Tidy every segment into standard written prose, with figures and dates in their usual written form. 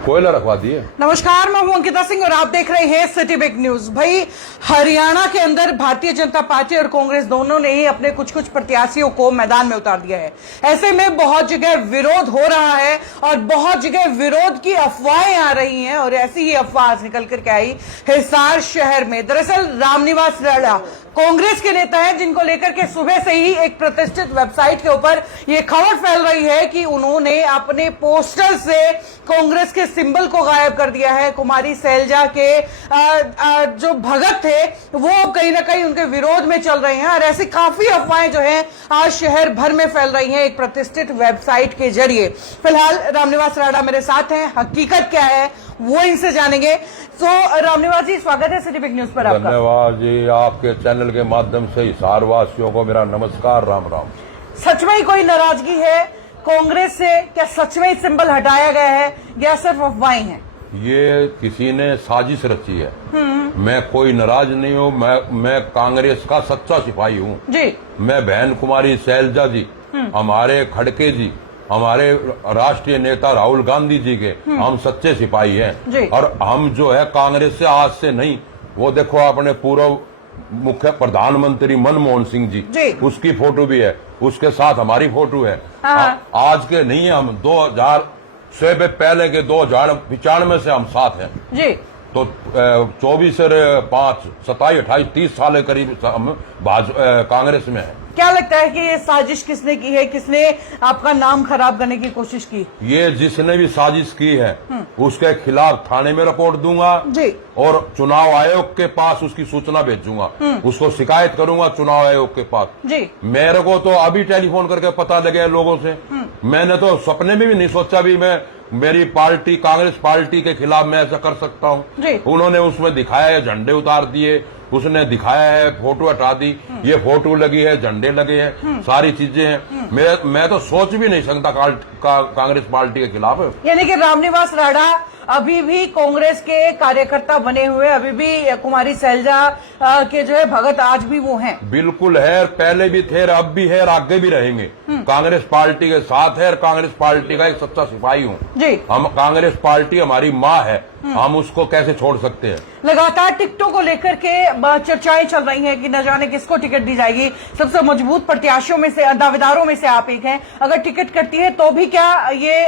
कोयला रखवा दिए। नमस्कार, मैं हूं अंकिता सिंह और आप देख रहे हैं सिटी बिग न्यूज। भाई, हरियाणा के अंदर भारतीय जनता पार्टी और कांग्रेस दोनों ने ही अपने कुछ प्रत्याशियों को मैदान में उतार दिया है। ऐसे में बहुत जगह विरोध हो रहा है और बहुत जगह विरोध की अफवाहें आ रही हैं और ऐसी ही अफवाह निकल करके आई हिसार शहर में। दरअसल रामनिवास राणा कांग्रेस के नेता हैं, जिनको लेकर के सुबह से ही एक प्रतिष्ठित वेबसाइट के ऊपर ये खबर फैल रही है कि उन्होंने अपने पोस्टर से कांग्रेस के सिंबल को गायब कर दिया है। कुमारी सैलजा के जो भगत थे वो कहीं ना कहीं उनके विरोध में चल रहे हैं और ऐसी काफी अफवाहें जो हैं आज शहर भर में फैल रही हैं एक प्रतिष्ठित वेबसाइट के जरिए। फिलहाल रामनिवास राणा मेरे साथ हैं, हकीकत क्या है वो इनसे जानेंगे। तो रामनिवास जी, स्वागत है सिटी बिग न्यूज पर आपका। धन्यवाद जी, आपके चैनल के माध्यम से हिसार वासियों को मेरा नमस्कार, राम राम। सच में ही कोई नाराजगी है कांग्रेस से? क्या सच में ही सिंबल हटाया गया है या सिर्फ अफवाहें हैं? ये किसी ने साजिश रची है। मैं कोई नाराज नहीं हूँ। मैं कांग्रेस का सच्चा सिपाही हूँ जी। मैं बहन कुमारी सैलजा जी, हमारे खड़के जी, हमारे राष्ट्रीय नेता राहुल गांधी जी के हम सच्चे सिपाही हैं। और हम जो है कांग्रेस से आज से नहीं, वो देखो अपने पूर्व मुख्य प्रधानमंत्री मनमोहन सिंह जी, उसकी फोटो भी है, उसके साथ हमारी फोटो है। आज के नहीं है, हम 2000 से पहले के 2095 से हम साथ हैं जी। तो 24 और 5 27 28 30 साल करीब हम कांग्रेस में हैं। क्या लगता है कि ये साजिश किसने की है? किसने आपका नाम खराब करने की कोशिश की? ये जिसने भी साजिश की है उसके खिलाफ थाने में रिपोर्ट दूंगा जी, और चुनाव आयोग के पास उसकी सूचना भेजूंगा। उसको शिकायत करूंगा चुनाव आयोग के पास जी। मेरे को तो अभी टेलीफोन करके पता लगे लोगों से। मैंने तो सपने में भी नहीं सोचा भी मेरी पार्टी कांग्रेस पार्टी के खिलाफ मैं ऐसा कर सकता हूँ। उन्होंने उसमें दिखाया है, झंडे उतार दिए, उसने दिखाया है, फोटो हटा दी, ये फोटो लगी है, झंडे लगे हैं, सारी चीजें हैं। मैं तो सोच भी नहीं सकता कांग्रेस पार्टी के खिलाफ। यानी कि रामनिवास राणा अभी भी कांग्रेस के कार्यकर्ता बने हुए, अभी भी कुमारी सैलजा के जो है भगत आज भी वो हैं? बिल्कुल है, पहले भी थे, अब भी है और आगे भी रहेंगे। कांग्रेस पार्टी के साथ है और कांग्रेस पार्टी का एक सच्चा सिपाही हूँ जी। हम कांग्रेस पार्टी हमारी माँ है, हम उसको कैसे छोड़ सकते हैं। लगातार टिकटों को लेकर के चर्चाएं चल रही हैं कि न जाने किसको टिकट दी जाएगी। सबसे मजबूत प्रत्याशियों में से, दावेदारों में से आप एक हैं। अगर टिकट कटती है तो भी क्या ये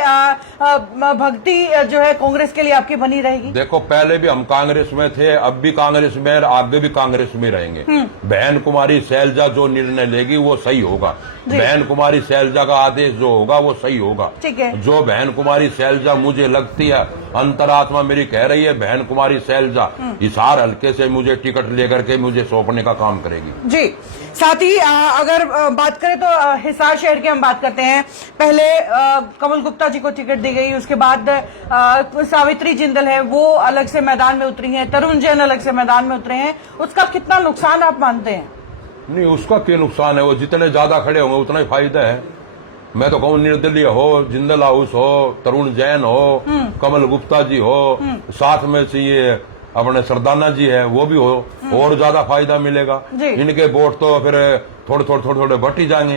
भक्ति जो है कांग्रेस के लिए आपकी बनी रहेगी? देखो, पहले भी हम कांग्रेस में थे, अब भी कांग्रेस में और आगे भी कांग्रेस में रहेंगे। बहन कुमारी सैलजा जो निर्णय लेगी वो सही होगा। बहन कुमारी सैलजा का आदेश जो होगा वो सही होगा। ठीक है। जो बहन कुमारी सैलजा, मुझे लगती है, अंतरात्मा मेरी कह रही है, बहन कुमारी सैलजा हिसार हल्के से मुझे टिकट लेकर के मुझे सौंपने का काम करेगी जी। साथ ही अगर बात करें तो हिसार शहर की हम बात करते हैं। पहले कमल गुप्ता जी को टिकट दी गई, उसके बाद सावित्री जिंदल है वो अलग से मैदान में उतरी हैं, तरुण जैन अलग से मैदान में उतरे हैं। उसका कितना नुकसान आप मानते हैं? नहीं, उसका क्या नुकसान है? वो जितने ज्यादा खड़े होंगे उतना ही फायदा है। मैं तो कहूँ निर्दलीय हो, जिंदल हाउस हो, तरुण जैन हो, कमल गुप्ता जी हो, साथ में से ये अपने सरदाना जी है वो भी हो, और ज्यादा फायदा मिलेगा। इनके वोट तो फिर थोड़े बट ही जाएंगे।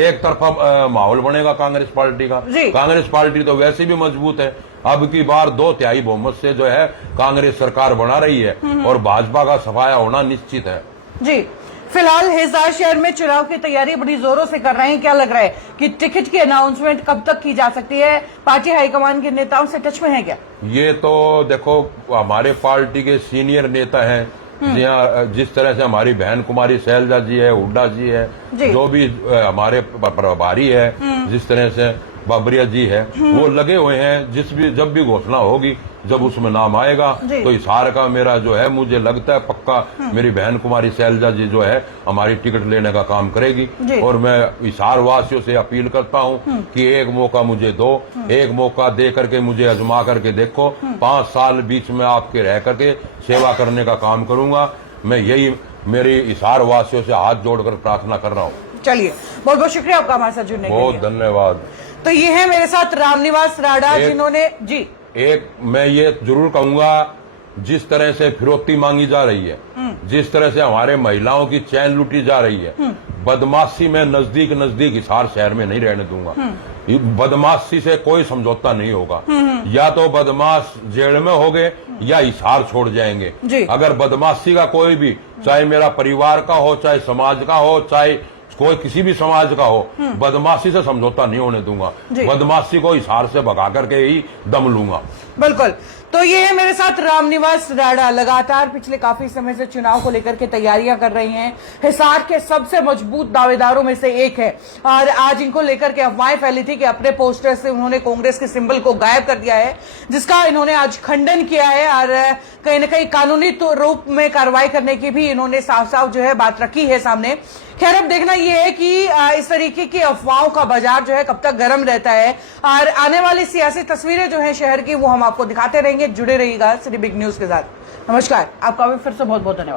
एक तरफा माहौल बनेगा कांग्रेस पार्टी का। कांग्रेस पार्टी तो वैसे भी मजबूत है। अब की बार 2/3 बहुमत से जो है कांग्रेस सरकार बना रही है और भाजपा का सफाया होना निश्चित है जी। फिलहाल हिसार शहर में चुनाव की तैयारी बड़ी जोरों से कर रहे हैं। क्या लग रहा है कि टिकट की अनाउंसमेंट कब तक की जा सकती है? पार्टी हाईकमान के नेताओं से टच में है क्या? ये तो देखो, हमारे पार्टी के सीनियर नेता हैं, जिस तरह से हमारी बहन कुमारी सैलजा जी है, हुड्डा जी है, जो भी हमारे प्रभारी है, जिस तरह से बाबरिया जी है, वो लगे हुए हैं। जब भी घोषणा होगी, जब उसमें नाम आएगा तो हिसार का मेरा जो है, मुझे लगता है पक्का मेरी बहन कुमारी सैलजा जी जो है हमारी टिकट लेने का काम करेगी। और मैं हिसार वासियों से अपील करता हूं कि एक मौका मुझे दो, एक मौका दे करके मुझे आजमा करके देखो। 5 साल बीच में आपके रह करके सेवा करने का काम करूंगा। मैं यही मेरी हिसार वासियों से हाथ जोड़कर प्रार्थना कर रहा हूँ। चलिए, बहुत बहुत शुक्रिया आपका हमारे साथ जुड़ने के लिए। बहुत धन्यवाद। तो ये है मेरे साथ रामनिवास राणा, जिन्होंने जी मैं ये जरूर कहूंगा, जिस तरह से फिरौती मांगी जा रही है, जिस तरह से हमारे महिलाओं की चैन लूटी जा रही है, बदमाशी में नजदीक हिसार शहर में नहीं रहने दूंगा। बदमाशी से कोई समझौता नहीं होगा। या तो बदमाश जेल में होंगे या हिसार छोड़ जाएंगे। जी। अगर बदमाशी का कोई भी, चाहे मेरा परिवार का हो, चाहे समाज का हो, चाहे कोई किसी भी समाज का हो, बदमाशी से समझौता नहीं होने दूंगा। बदमाशी को हिसार से भगा करके ही दम लूंगा। बिल्कुल। तो ये है मेरे साथ रामनिवास राणा, लगातार पिछले काफी समय से चुनाव को लेकर के तैयारियां कर रही हैं। हिसार के सबसे मजबूत दावेदारों में से एक है और आज इनको लेकर के अफवाहें फैली थी कि अपने पोस्टर से उन्होंने कांग्रेस के सिंबल को गायब कर दिया है, जिसका इन्होंने आज खंडन किया है और कहीं ना कहीं कानूनी रूप में कार्रवाई करने की भी इन्होंने साफ साफ जो है बात रखी है सामने। खैर अब देखना यह है कि इस तरीके की अफवाहों का बाजार जो है कब तक गर्म रहता है और आने वाली सियासी तस्वीरें जो है शहर की वो हम आपको दिखाते रहेंगे। जुड़े रहिएगा सिटी बिग न्यूज के साथ। नमस्कार, आपका भी फिर से बहुत बहुत धन्यवाद।